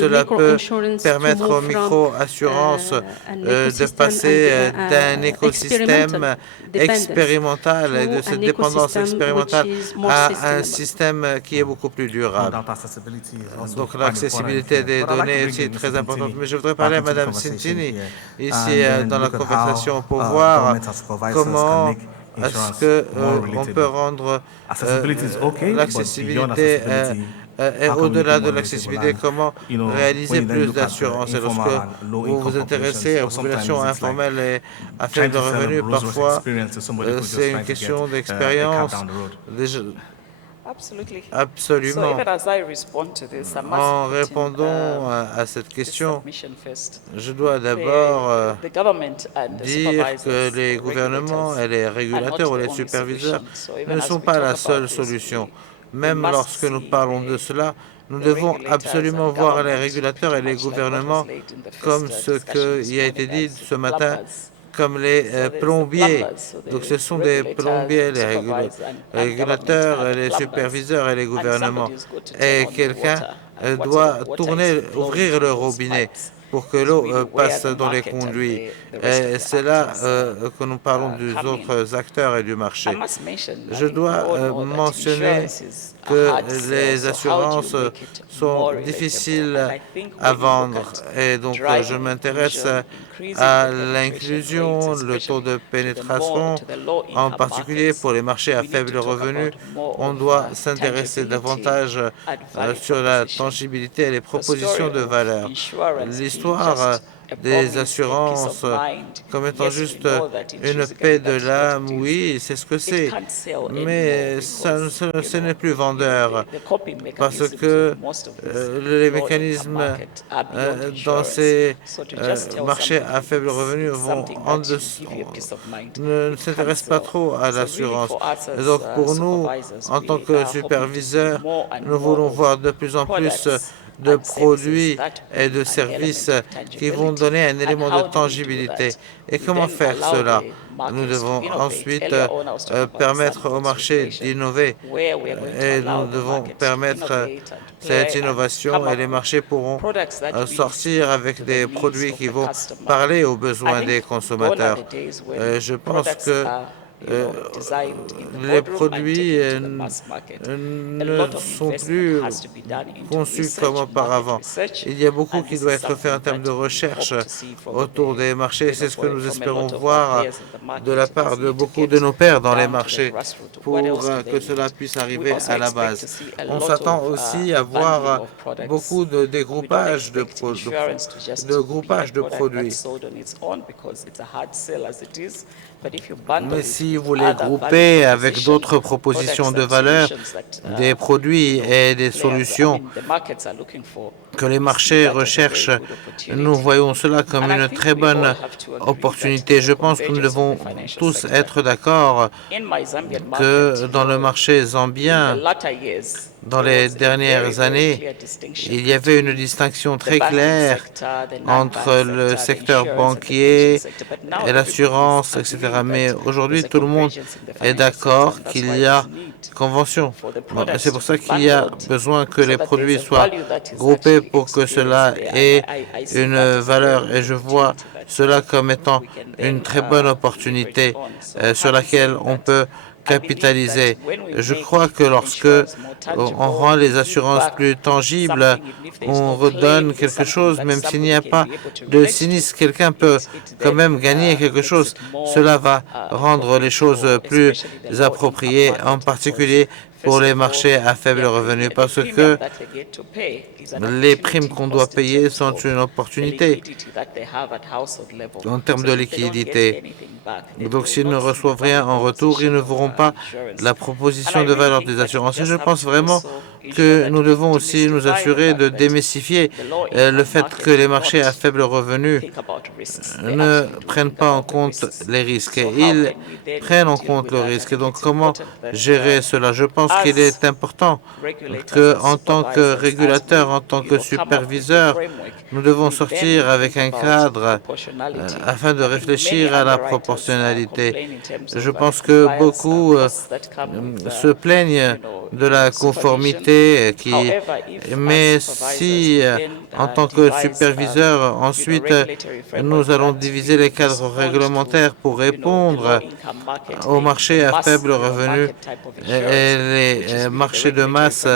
cela peut permettre aux micro-assurances de passer d'un écosystème expérimental et de cette dépendance expérimentale à un système qui est beaucoup plus durable. Donc l'accessibilité des données est aussi très importante. Mais je voudrais parler à Mme Sintini ici dans la conversation pour voir comment est-ce qu'on peut rendre l'accessibilité et au-delà de l'accessibilité, comment réaliser plus d'assurance. Et lorsque vous vous intéressez aux populations informelles et à faible revenu, parfois c'est une question d'expérience. Absolument. En répondant à cette question, je dois d'abord dire que les gouvernements et les régulateurs ou les superviseurs ne sont pas la seule solution. Même lorsque nous parlons de cela, nous devons absolument voir les régulateurs et les gouvernements comme ce qui a été dit ce matin, comme les plombiers. Donc ce sont des plombiers, les régulateurs, les superviseurs et les gouvernements. Et quelqu'un doit ouvrir le robinet pour que l'eau passe dans les conduits. Et c'est là que nous parlons des autres acteurs et du marché. Je dois mentionner que les assurances sont difficiles à vendre et donc je m'intéresse à l'inclusion, le taux de pénétration, en particulier pour les marchés à faible revenu. On doit s'intéresser davantage sur la tangibilité et les propositions de valeur. L'histoire des assurances comme étant juste une paix de l'âme, oui, c'est ce que c'est, mais ce n'est plus vendeur parce que les mécanismes dans ces marchés à faible revenu vont en dessous, ne s'intéressent pas trop à l'assurance. Donc pour nous, en tant que superviseurs, nous voulons voir de plus en plus de produits et de services qui vont donner un élément de tangibilité. Et comment faire cela? Nous devons ensuite permettre au marché d'innover et nous devons permettre cette innovation et les marchés pourront sortir avec des produits qui vont parler aux besoins des consommateurs. Je pense que les produits ne sont plus conçus comme auparavant. Il y a beaucoup qui doit être fait en termes de recherche autour des marchés. C'est ce que nous espérons voir de la part de beaucoup de nos pairs dans les marchés pour que cela puisse arriver à la base. On s'attend aussi à voir beaucoup de dégroupage de produits. Mais si vous les groupez avec d'autres propositions de valeur, des produits et des solutions que les marchés recherchent, nous voyons cela comme une très bonne opportunité. Je pense que nous devons tous être d'accord que dans le marché zambien, dans les dernières années, il y avait une distinction très claire entre le secteur banquier et l'assurance, etc. Mais aujourd'hui, tout le monde est d'accord qu'il y a convention. C'est pour ça qu'il y a besoin que les produits soient groupés pour que cela ait une valeur. Et je vois cela comme étant une très bonne opportunité sur laquelle on peut capitaliser. Je crois que lorsque on rend les assurances plus tangibles, on redonne quelque chose, même s'il n'y a pas de sinistre, quelqu'un peut quand même gagner quelque chose. Cela va rendre les choses plus appropriées, en particulier pour les marchés à faible revenu parce que les primes qu'on doit payer sont une opportunité en termes de liquidité. Donc, s'ils ne reçoivent rien en retour, ils ne verront pas la proposition de valeur des assurances. Et je pense vraiment que nous devons aussi nous assurer de démystifier le fait que les marchés à faible revenu ne prennent pas en compte les risques. Ils prennent en compte le risque. Et donc, comment gérer cela? Je pense qu'il est important qu'en tant que régulateur, en tant que superviseur, nous devons sortir avec un cadre afin de réfléchir à la proportionnalité. Je pense que beaucoup se plaignent de la conformité, mais si, en tant que superviseur, ensuite, nous allons diviser les cadres réglementaires pour répondre aux marchés à faible revenu et les marchés de masse,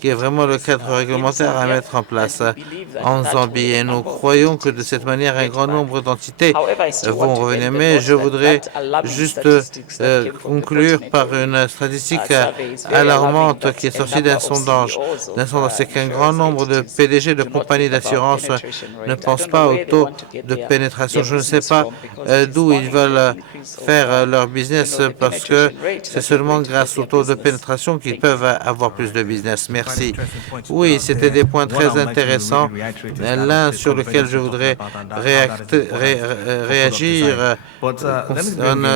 qui est vraiment le cadre réglementaire à mettre en place en Zambie. Et nous croyons que de cette manière, un grand nombre d'entités vont revenir. Mais je voudrais juste conclure par une statistique alarmante qui est sortie d'un sondage. C'est qu'un grand nombre de PDG de compagnies d'assurance ne pensent pas au taux de pénétration. Je ne sais pas d'où ils veulent faire leur business parce que c'est seulement grâce au taux de pénétration qu'ils peuvent avoir plus de business. Merci. Oui, c'était des points très intéressants. L'un sur lequel je voudrais réagir concerne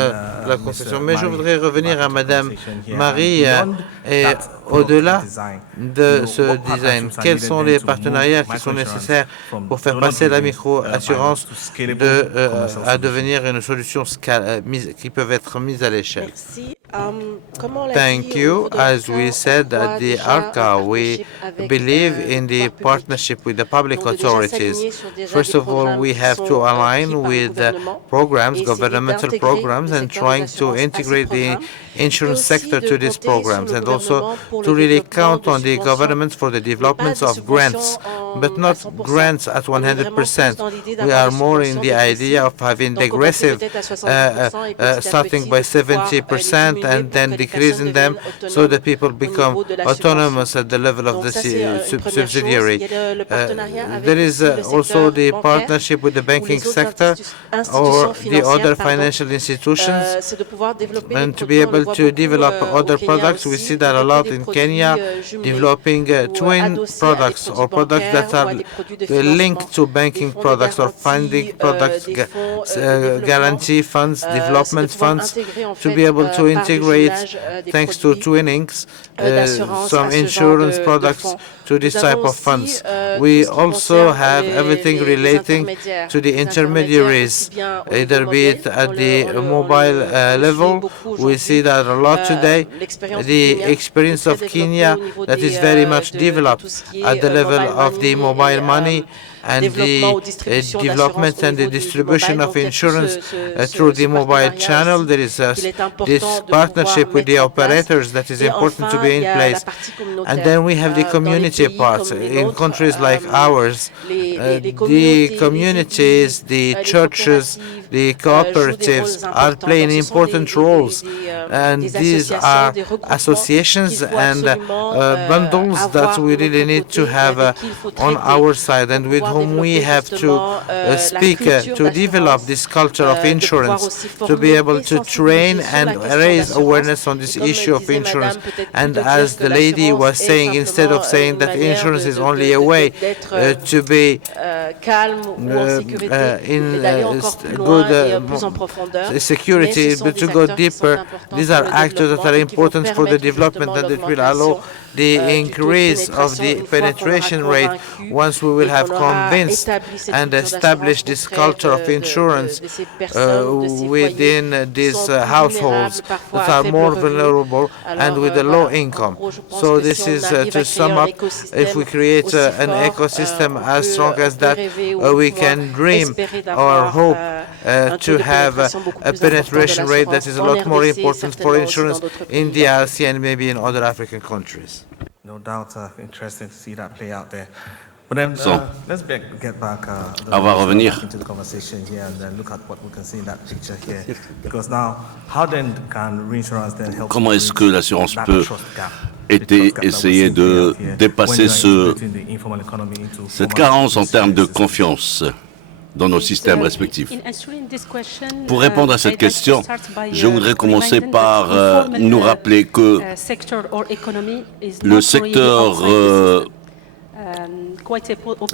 la concession. Mais je voudrais revenir à Madame Marie et au-delà de ce design, quels sont les partenariats qui sont nécessaires pour faire passer la micro-assurance à devenir une solution qui peut être mise à l'échelle? Thank you. As we said at the ARCA, we believe in the partnership with the public authorities. First of all, we have to align with programs, governmental programs, and trying to integrate the insurance sector to these programs, and also to really count on the government for the development of grants, but not grants at 100%. We are more in the idea of having digressive, starting by 70% and then decreasing them so that people become autonomous at the level of the subsidiary. There is also the partnership with the banking sector or the other financial institutions, and to be able to develop other products. We see that a lot in Kenya, developing twin products or products that are linked to banking products or funding products, guarantee funds, development funds, to be able to integrate, thanks to twinnings, some insurance products to this type of funds. We also have everything relating to the intermediaries, either be it at the mobile level. We see that a lot today. The experience of Kenya that is very much developed at the level of the mobile money and the development and the distribution of insurance through the mobile channel. There is this partnership with the operators that is important to be in place. And then we have the community part. In countries like ours, the communities, the churches, the cooperatives are playing important roles. And these are associations and bundles that we really need to have on our side, and with whom we have to speak to develop this culture of insurance, to be able to train and raise awareness on this issue of insurance. And as the lady was saying, instead of saying that insurance is only a way to be in good security, but to go deeper, these are actors that are important for the development, and it will allow the increase of the penetration rate once we will have convinced and established this culture of insurance within these households that are more vulnerable and with a low income. So this is to sum up, if we create an ecosystem as strong as that, we can dream or hope to have a penetration rate that is a lot more important for insurance in the DRC and maybe in other African countries. No doubt, interesting to see that play out there. But then let's get back On va revenir. into the conversation here and then look at what we can see in that picture here. Because now, how then can reinsurance then help Comment est-ce que l'assurance that peut trust gap? essayer de dépasser cette carence en termes de confiance dans nos systèmes respectifs. Pour répondre à cette question, je voudrais commencer par nous rappeler que le secteur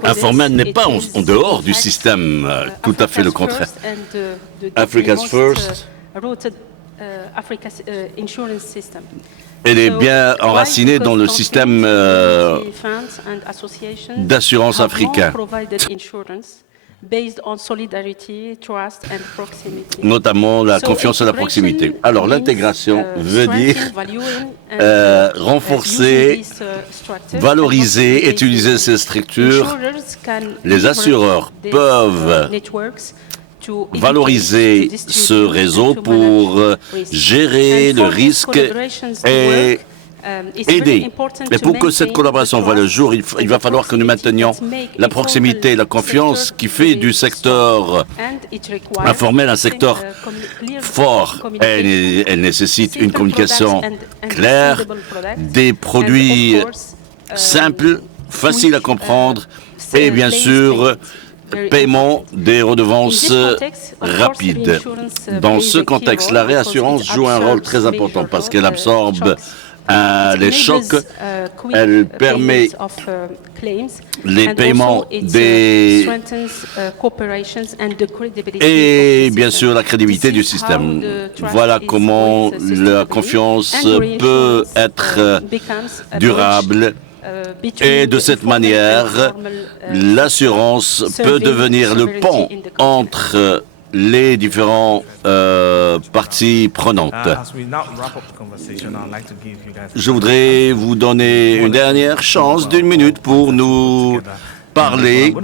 informel n'est pas en dehors du système, tout à fait le contraire. Africa's First, elle est bien enracinée dans le système d'assurance africain, notamment la confiance et la proximité. Alors l'intégration veut dire renforcer, valoriser, utiliser ces structures. Les assureurs peuvent valoriser ce réseau pour gérer le risque et aider. Mais pour que cette collaboration voie le jour, il va falloir que nous maintenions la proximité, la confiance qui fait du secteur informel un secteur fort. Elle nécessite une communication claire, des produits simples, faciles à comprendre et bien sûr paiement des redevances rapides. Dans ce contexte, la réassurance joue un rôle très important parce qu'elle absorbe les chocs, elle permet les paiements et bien sûr la crédibilité du système. Voilà comment la confiance peut être durable. Et de cette manière, l'assurance peut devenir le pont entre les différentes parties prenantes. Je voudrais vous donner une dernière chance d'une minute pour nous parler.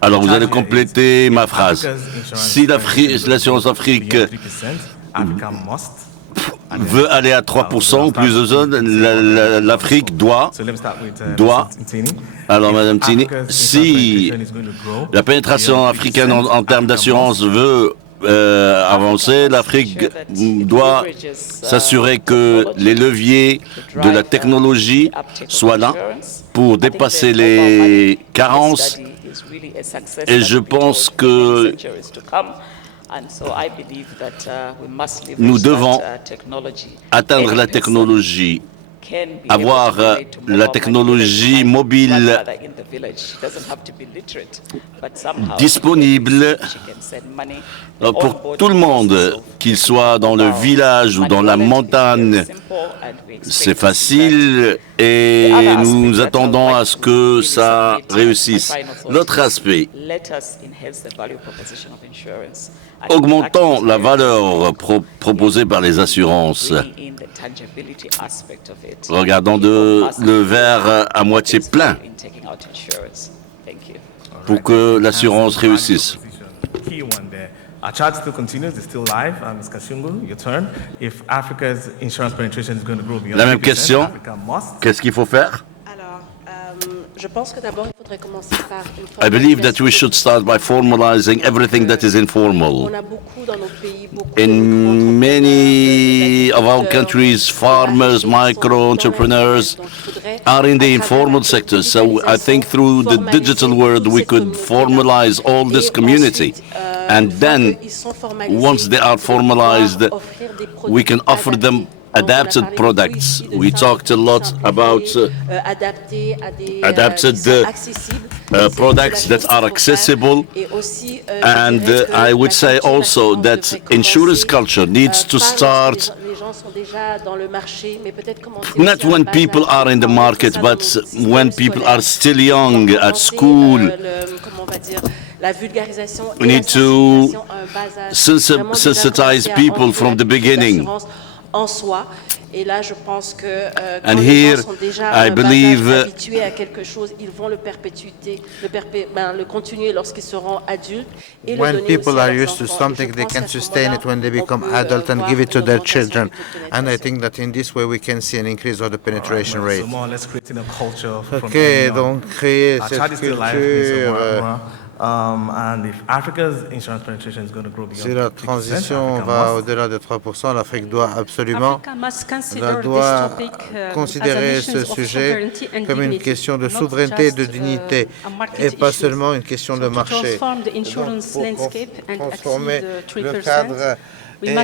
Alors vous allez compléter ma phrase. Si l'assurance Afrique veut aller à 3% ou plus de zones, l'Afrique doit. Alors, Madame Tini, si la pénétration africaine en termes d'assurance veut avancer, l'Afrique doit s'assurer que les leviers de la technologie soient là pour dépasser les carences. Et je pense que nous devons atteindre la technologie, avoir la technologie mobile disponible pour tout le monde, qu'il soit dans le village ou dans la montagne. C'est facile et nous attendons à ce que ça réussisse. L'autre aspect, augmentons la valeur proposée par les assurances. Regardons le verre à moitié plein pour que l'assurance réussisse. Our charge still continues, it's still live. Ms. Kashungu, your turn. If Africa's insurance penetration is going to grow beyond La même 50%, question, Africa must. qu'est-ce qu'il faut faire? Je pense que d'abord, il faudrait commencer par une I believe that we should start by formalizing everything that is informal. On a beaucoup dans nos pays, beaucoup In many of our countries, farmers, micro-entrepreneurs are in the informal sector. So I think through the digital world, we could formalize all this community. And then, once they are formalized, we can offer them adapted products. We talked a lot about adapted products that are accessible, and I would say also that insurance culture needs to start not when people are in the market, but when people are still young at school. We need to sensitize people from the beginning. And here, I believe when people are used to something, they can sustain it when they become adult and give it to their children. And I think that in this way we can see an increase of the penetration rate. So more or less creating a culture from Ok, donc créer Our cette child is still alive, culture And if Africa's insurance penetration is going to grow beyond Si la 3%, transition Africa va must au-delà de 3%, l'Afrique doit absolument doit considérer ce sujet comme une question de souveraineté et de dignité et pas seulement une question de marché. Donc, pour transformer le cadre et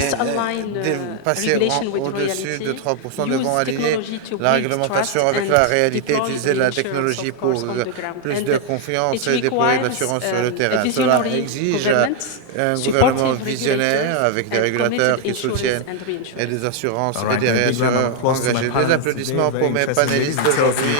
passer au-dessus de 3%, devons aligner la réglementation avec la réalité, utiliser la technologie pour plus de confiance et déployer de l'assurance sur le terrain. Cela exige un gouvernement visionnaire avec des régulateurs qui soutiennent et des assurances et des réassureurs engagés. Des applaudissements pour mes panélistes d'aujourd'hui.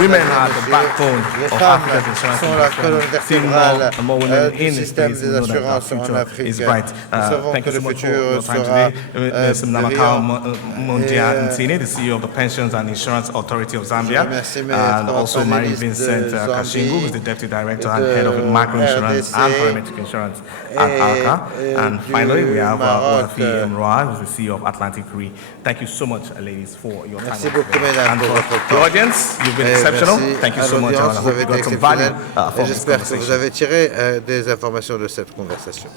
Women are the backbone Les of femmes Africa's insurance sont la colonne vertébrale more women du in this système space. des We know that our assurances en future Afrique. is bright. Nous savons Thank que you le so much for futur your time sera today. Mr. Namakau brillant. Mondia Ntini, the CEO of the Pensions and Insurance Authority of Zambia, remercie mes and trois also Marie panélistes Vincent de Kashingu, who is the Deputy Director and de Head of Microinsurance and RDC, Parametric Insurance at ALCA. And finally, we have Maroc, Wafi Mroa, who is the CEO of Atlantic Re. Thank you so much, ladies, for your time. Merci beaucoup, mesdames, And pour for votre the temps. audience, you've been Et exceptional. merci Thank you à so much. And I l'audience, vous hope avez you été got some value exceptionnels. from Et this j'espère que vous conversation. avez tiré des informations de cette conversation.